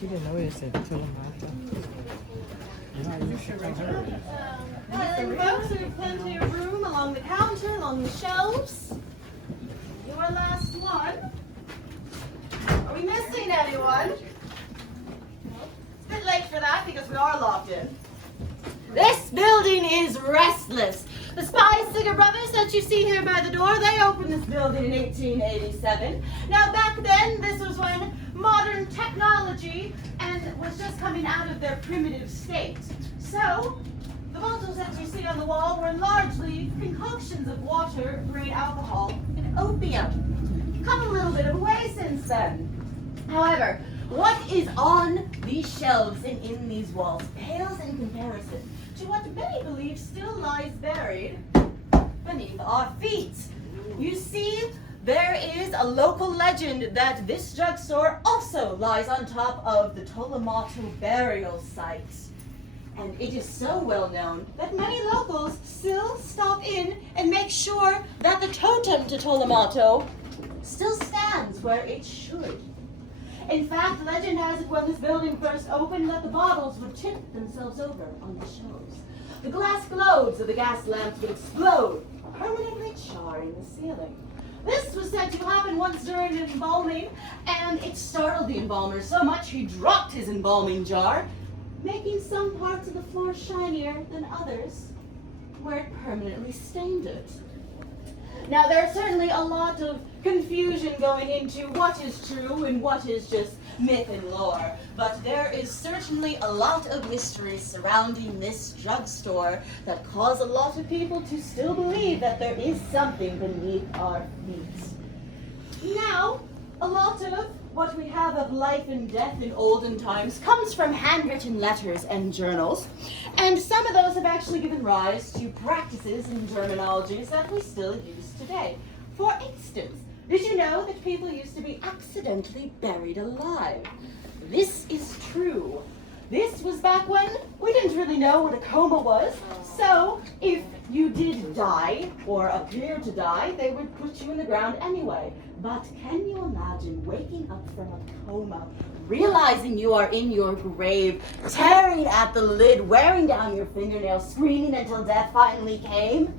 He didn't know he said tell him after. Folks, we have plenty of room along the counter, along the shelves. Your last one. Are we missing anyone? It's a bit late for that because we are locked in. This building is restless. The Singer brothers that you see here by the door, they opened this building in 1887. Now back then, this was when modern technology was just coming out of their primitive state. So, the bottles that you see on the wall were largely concoctions of water, grain alcohol, and opium. Come a little bit of a way since then. However, what is on these shelves and in these walls pales in comparison to what many believe still lies buried beneath our feet. You see, there is a local legend that this drugstore also lies on top of the Tolomato burial site. And it is so well known that many locals still stop in and make sure that the totem to Tolomato still stands where it should. In fact, legend has it when this building first opened that the bottles would tip themselves over on the shelves. The glass globes of the gas lamps would explode, permanently charring the ceiling. This was said to happen once during an embalming, and it startled the embalmer so much he dropped his embalming jar, making some parts of the floor shinier than others, where it permanently stained it. Now, there's certainly a lot of confusion going into what is true and what is just myth and lore, but there is certainly a lot of mystery surrounding this drugstore that cause a lot of people to still believe that there is something beneath our feet. Now, a lot of what we have of life and death in olden times comes from handwritten letters and journals, and some of those have actually given rise to practices and terminologies that we still use today. For instance, did you know that people used to be accidentally buried alive? This is true. This was back when we didn't really know what a coma was, so if you did die or appear to die, they would put you in the ground anyway. But can you imagine waking up from a coma, realizing you are in your grave, tearing at the lid, wearing down your fingernails, screaming until death finally came?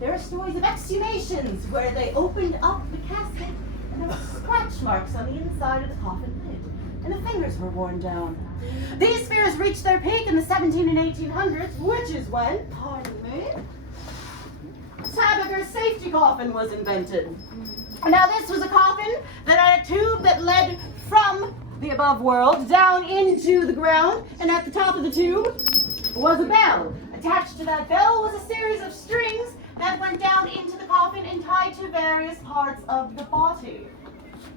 There are stories of exhumations where they opened up the casket and there were scratch marks on the inside of the coffin lid, and the fingers were worn down. These fears reached their peak in the 17 and 1800s, which is when, pardon me, Tabitha's safety coffin was invented. Now this was a coffin that had a tube that led from the above world down into the ground, and at the top of the tube was a bell. Attached to that bell was a series of strings that went down into the coffin and tied to various parts of the body.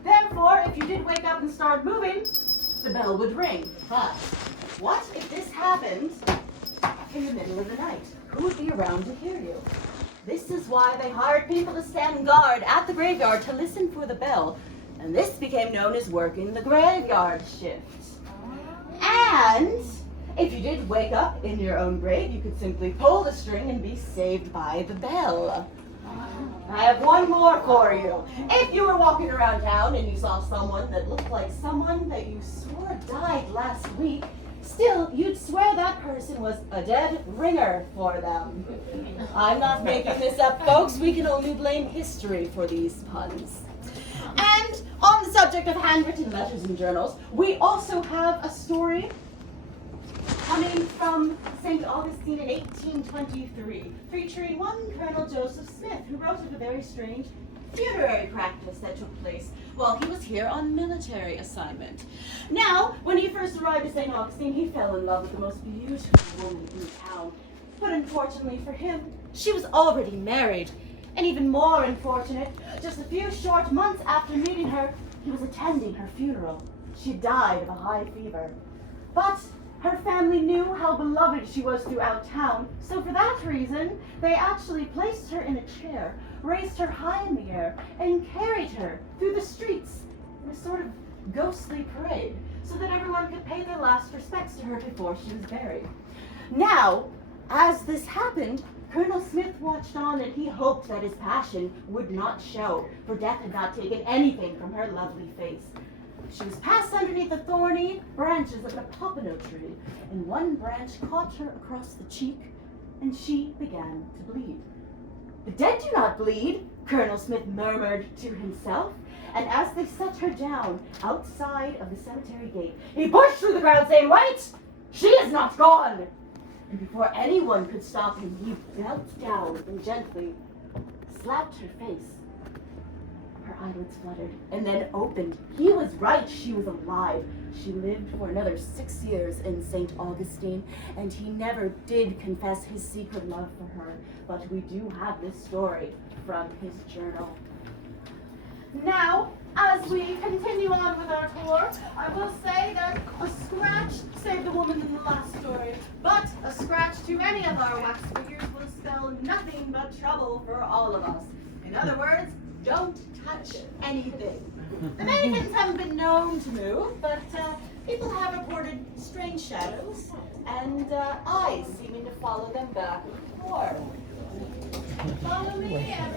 Therefore, if you did wake up and start moving, the bell would ring. But what if this happened in the middle of the night? Who would be around to hear you? This is why they hired people to stand guard at the graveyard to listen for the bell, and this became known as working the graveyard shift. And if you did wake up in your own grave, you could simply pull the string and be saved by the bell. I have one more for you. If you were walking around town and you saw someone that looked like someone that you swore died last week, still, you'd swear that person was a dead ringer for them. I'm not making this up, folks. We can only blame history for these puns. And on the subject of handwritten letters and journals, we also have a story coming from St. Augustine in 1823, featuring one Colonel Joseph Smith, who wrote of a very strange funerary practice that took place while he was here on military assignment. Now, when he first arrived at St. Augustine, he fell in love with the most beautiful woman in town. But unfortunately for him, she was already married. And even more unfortunate, just a few short months after meeting her, he was attending her funeral. She died of a high fever. But her family knew how beloved she was throughout town, so for that reason, they actually placed her in a chair, raised her high in the air, and carried her through the streets in a sort of ghostly parade, so that everyone could pay their last respects to her before she was buried. Now, as this happened, Colonel Smith watched on, and he hoped that his passion would not show, for death had not taken anything from her lovely face. She was passed underneath the thorny branches of the pompano tree, and one branch caught her across the cheek, and she began to bleed. "The dead do not bleed," Colonel Smith murmured to himself, and as they set her down outside of the cemetery gate, he pushed through the crowd saying, "Wait! She is not gone!" And before anyone could stop him, he bent down and gently slapped her face. Her eyelids fluttered and then opened. He was right, she was alive. She lived for another 6 years in St. Augustine, and he never did confess his secret love for her, but we do have this story from his journal. Now, as we continue on with our tour, I will say that a scratch saved the woman in the last story, but a scratch to any of our wax figures will spell nothing but trouble for all of us. In other words, don't touch anything. The mannequins haven't been known to move, but people have reported strange shadows and eyes seeming to follow them back and forth. Follow me, everyone.